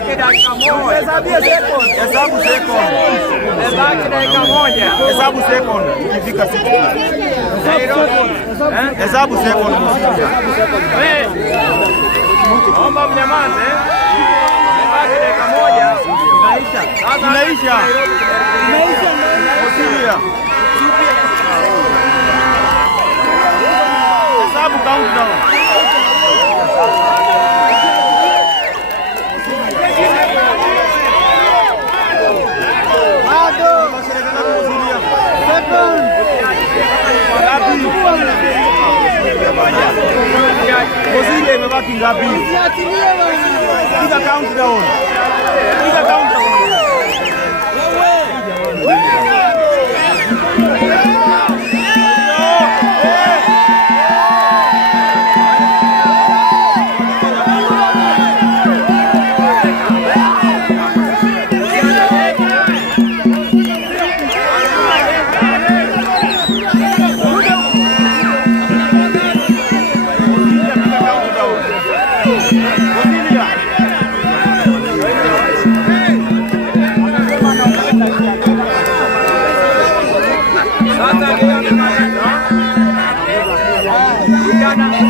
Imebaki dakika moja. Hesabu second. Imebaki dakika moja. Hesabu second. Ikifika 60. Hesabu second. Naomba mnyamaze. Imebaki dakika moja. Inaisha. Hesabu countdown. Mozile imebaki ngapi? Piga countdown. Piga countdown.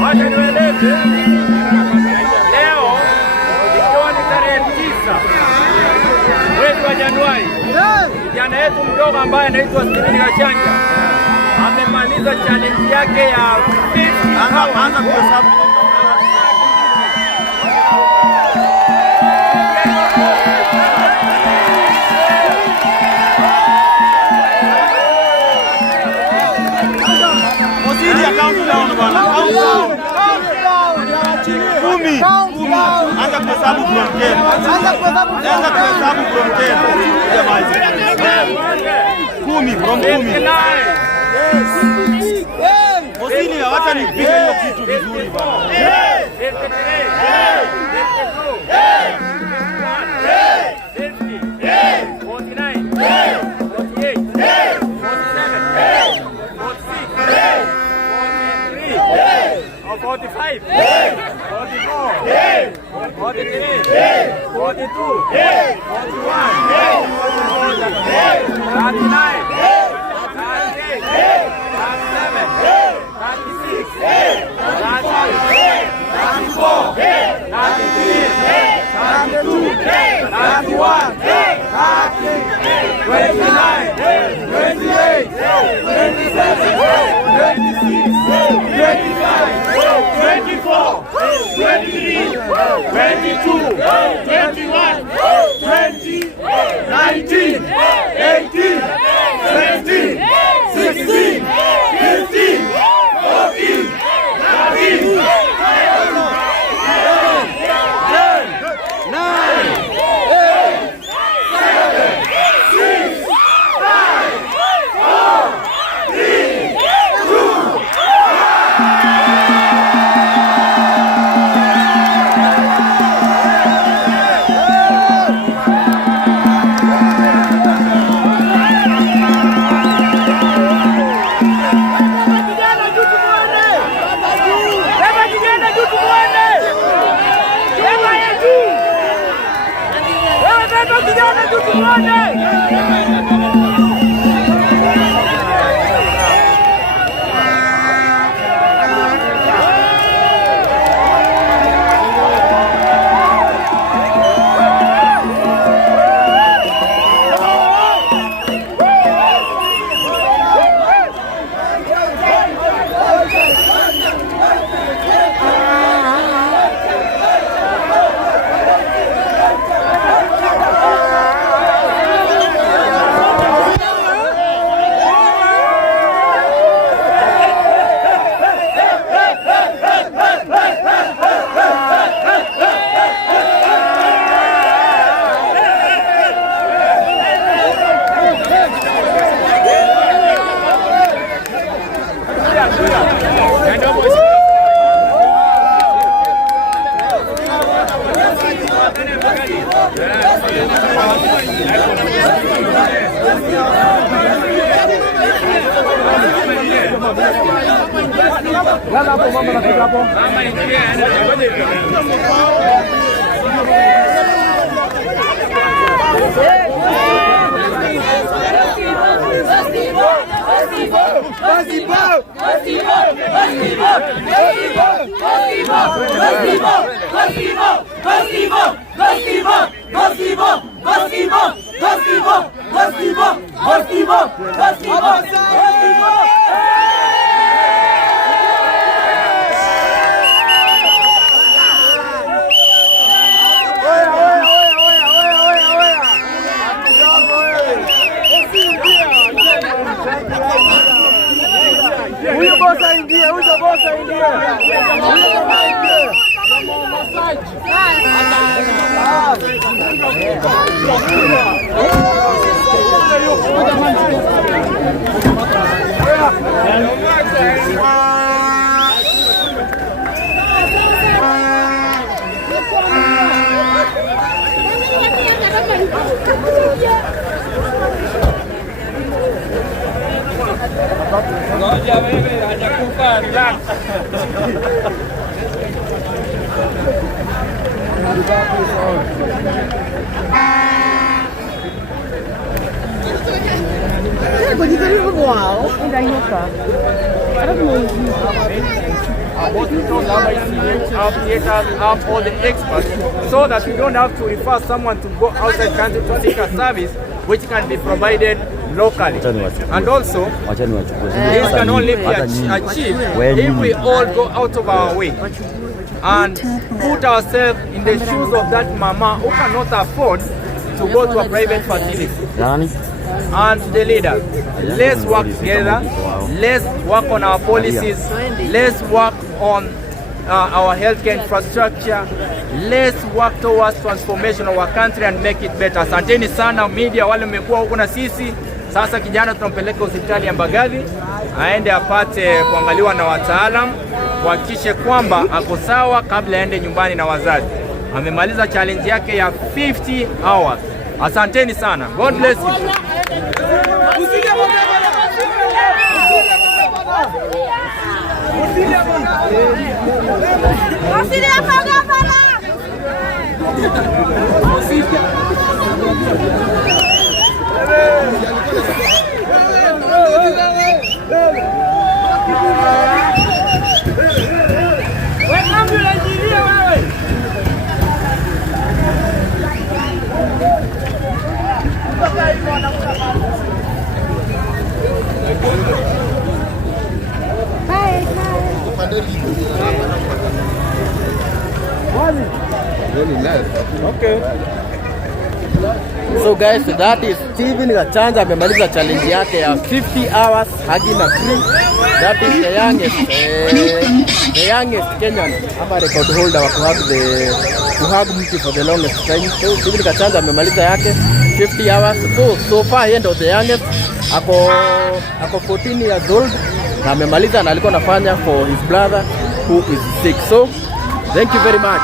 Wacha nieleze leo ikiwa ni tarehe 9 mwezi wa Januari, kijana yetu mdogo ambaye anaitwa Steven Gachanja amemaliza challenge yake ya 50. Anza kuhesabu. Countdown bwana. Countdown. Kumi. Anza kuhesabu from 10. Anza kuhesabu from 10. Jamani. 10 from 10. Mosini acha nipige hiyo kitu vizuri bwana. Or 45, 44, 43, 42, 41, 39, 38, 37, 36, 34, 33, 32, 31, 29, 28, 27, 26, 25, 24, 23, 22, 21, 20, 19, 18, 17, 16, 15, 14, 13, Lala hapo mama, nafika hapo. Mama ingia. Huyo boss aingie, huyo boss aingie. Ngoja wewe hajakufa relax. Have all the experts so that we don't have to refer someone to go outside country to seek a service which can be provided locally. And also, this can only be achieved if we all go out of our way and put ourselves in the shoes of that mama who cannot afford to go to a private facility. And the leaders, let's work together, let's work on our policies, let's work on our healthcare infrastructure, let's work towards transformation of our country and make it better. Asanteni sana media wale mmekuwa huko na sisi. Sasa kijana tunampeleka hospitali ya Mbagathi aende apate kuangaliwa na wataalamu kuhakikisha kwamba ako sawa kabla aende nyumbani na wazazi. Amemaliza challenge yake ya 50 hours. Asanteni sana. God bless you. Okay. So guys, that is Steven Gachanja amemaliza challenge yake ya 50 hours hagi na free. That is the youngest Kenyan ama record holder wa kuhug mtu for the longest time. So Steven Gachanja amemaliza yake 50 hours. So far he ndo the youngest. Ako 14 years old na amemaliza na alikuwa anafanya for his brother who is sick. So thank you very much.